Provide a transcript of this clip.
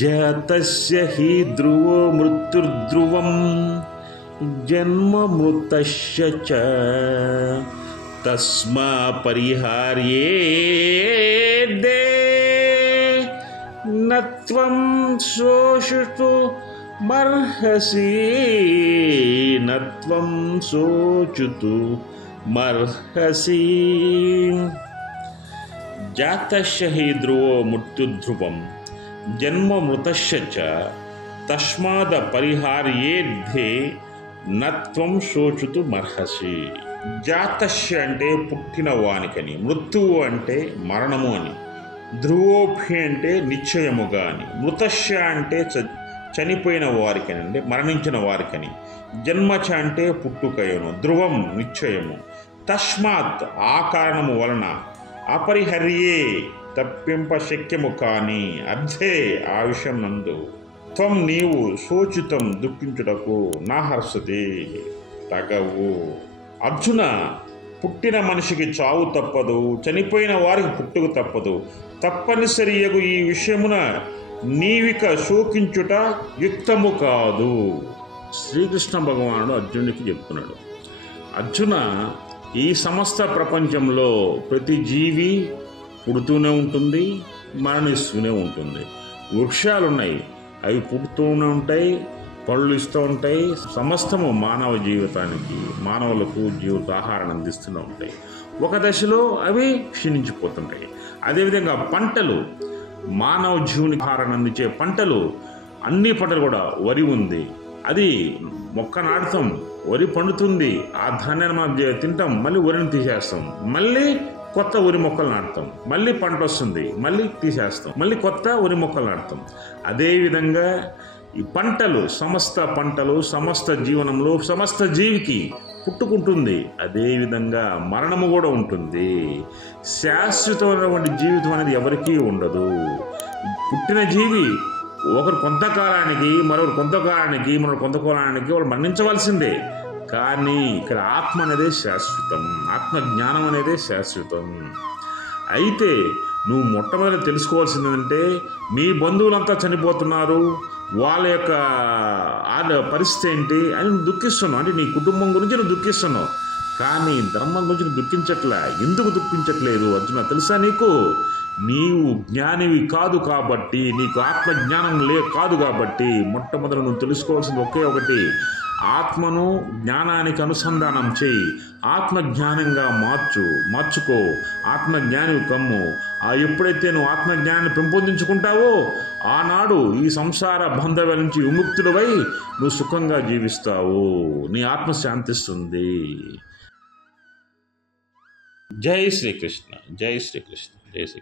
జాతస్య హి ధ్రువో మృత్యుర్ధ్రువం జన్మ మృతస్య చ తస్మా పరిహార్యేదే నత్వం శోషితు మర్హసి నత్వం శోచితు మర్హసి. జాతస్య హి ధ్రువో మృత్యుధ్రువం జన్మ మృతస్య చ తస్మాద పరిహార్యేద్ధే నత్వం శోచితు మర్హసి. జాతస్య అంటే పుట్టిన వానికని, మృత్యువు అంటే మరణము అని, ధ్రువోభి అంటే నిశ్చయముగా అని, మృతస్య అంటే చనిపోయిన వారికని అంటే మరణించిన వారికని, జన్మచ అంటే పుట్టుకయును, ధ్రువం నిశ్చయము, తస్మాత్ ఆ కారణము వలన, అపరిహర్యే తప్పింప శక్యము కాని, అర్థే ఆ విషయం నందు, త్వం నీవు శోచితం దుఃఖించుటకు నా హర్షతే తగవు. అర్జున, పుట్టిన మనిషికి చావు తప్పదు, చనిపోయిన వారికి పుట్టుక తప్పదు. తప్పనిసరియగు ఈ విషయమున నీవిక శోకించుట యుక్తము కాదు. శ్రీకృష్ణ భగవానుడు అర్జునుడికి చెప్తున్నాడు, అర్జున, ఈ సమస్త ప్రపంచంలో ప్రతి జీవి పుడుతూనే ఉంటుంది, మరణిస్తూనే ఉంటుంది. వృక్షాలు ఉన్నాయి, అవి పుడుతూనే ఉంటాయి, పళ్ళు ఇస్తూ ఉంటాయి. సమస్తము మానవ జీవితానికి, మానవులకు జీవితాహారాన్ని అందిస్తూనే ఉంటాయి. ఒక దశలో అవి క్షీణించిపోతుంటాయి. అదేవిధంగా పంటలు, మానవ జీవునికి ఆహారాన్ని అందించే పంటలు, అన్ని పంటలు కూడా, వరి ఉంది, అది మొక్క నాటుతాం, వరి పండుతుంది, ఆ ధాన్యాన్ని మనం తింటాం, మళ్ళీ వరిని తీసేస్తాం, మళ్ళీ కొత్త వరి మొక్కలు నాటుతాం, మళ్ళీ పంట వస్తుంది, మళ్ళీ తీసేస్తాం, మళ్ళీ కొత్త వరి మొక్కలు నాటుతాం. అదేవిధంగా ఈ పంటలు, సమస్త జీవనంలో సమస్త జీవికి పుట్టుకుంటుంది. అదేవిధంగా మరణము కూడా ఉంటుంది. శాశ్వతమైనటువంటి జీవితం అనేది ఎవరికీ ఉండదు. పుట్టిన జీవి ఒకరు కొంతకాలానికి, మరొకరు కొంతకాలానికి, వాళ్ళు మరణించవలసిందే. కానీ ఇక్కడ ఆత్మ అనేదే శాశ్వతం, ఆత్మజ్ఞానం అనేదే శాశ్వతం. అయితే నువ్వు మొట్టమొదటి తెలుసుకోవాల్సింది ఏంటంటే, మీ బంధువులంతా చనిపోతున్నారు, వాళ్ళ యొక్క పరిస్థితి ఏంటి అని నువ్వు దుఃఖిస్తున్నావు. అంటే నీ కుటుంబం గురించి నువ్వు దుఃఖిస్తున్నావు, కానీ ధర్మం గురించి నువ్వు దుఃఖించట్లే. ఎందుకు దుఃఖించట్లేదు అర్జున తెలుసా నీకు? నీవు జ్ఞానివి కాదు కాబట్టి, నీకు ఆత్మజ్ఞానం కాదు కాబట్టి, మొట్టమొదటి నువ్వు తెలుసుకోవాల్సింది ఒకే ఒకటి, ఆత్మను జ్ఞానానికి అనుసంధానం చేయి, ఆత్మజ్ఞానంగా మార్చుకో, ఆత్మజ్ఞానివి కమ్ము. ఎప్పుడైతే నువ్వు ఆత్మజ్ఞానాన్ని పెంపొందించుకుంటావో ఆనాడు ఈ సంసార బంధం నుంచి విముక్తుడివై నువ్వు సుఖంగా జీవిస్తావు, నీ ఆత్మ శాంతిస్తుంది. జై శ్రీకృష్ణ, జై శ్రీకృష్ణ, జై శ్రీ